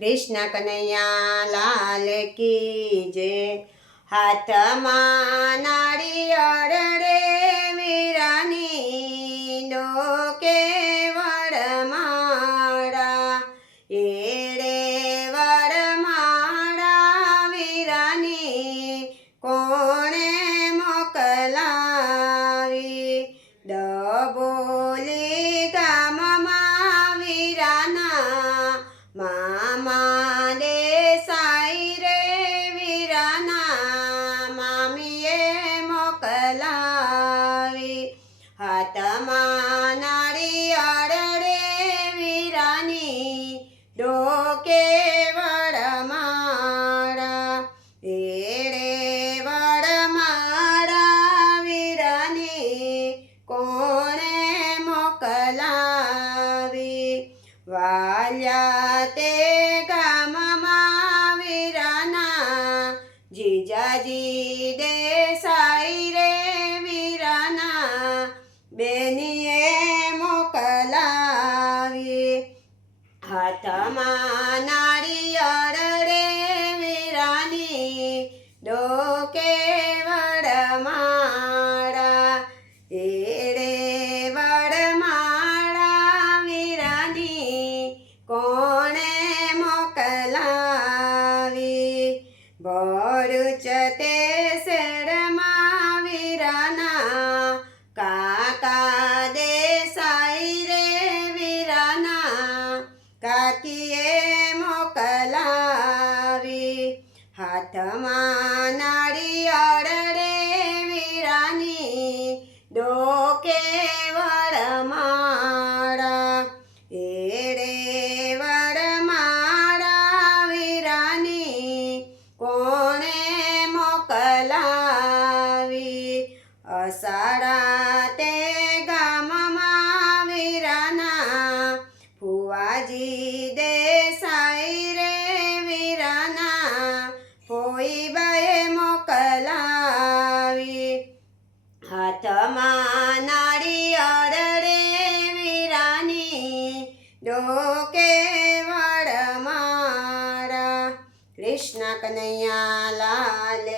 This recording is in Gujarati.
કૃષ્ણ કનૈયા લાલ કી જે હાથમાં નાળિયેર રે વીરાની ડોકે વરમાળા એડે વરમાળા વીરાની કોણે મોકલાવી? ડબોલી ગામમાં વીરાના મામા મોકલાવી હાથમાં નાળી અડડે વીરાની ડોકે વડમાળા. એડે વડમાળા વીરાની કોણે મોકલાવી? વાલ્યા તે ગામમાં વીરાના જીજાજી બેનીએ મોકલાવી હાથમાં નાળિયેર રે વીરાની, ડોકે વડમાળા એડે વડમાળા વીરાની, કોણે મોકલાવી? ભરૂચ તે કાકીએ મોકલાવી, હાથમાં નાળિયેર રે વીરાની ડોકે વડમાળા. એડે વડમાળા વીરાની કોણે મોકલાવી? અસાડા તે ફુવાજી દેસાઈ રે વીરાના ફોઈબાએ મોકલાવી હાથમાં નાળિયેર અડરે વીરાની ડોકે વડમાળા કૃષ્ણ કનૈયા લાલ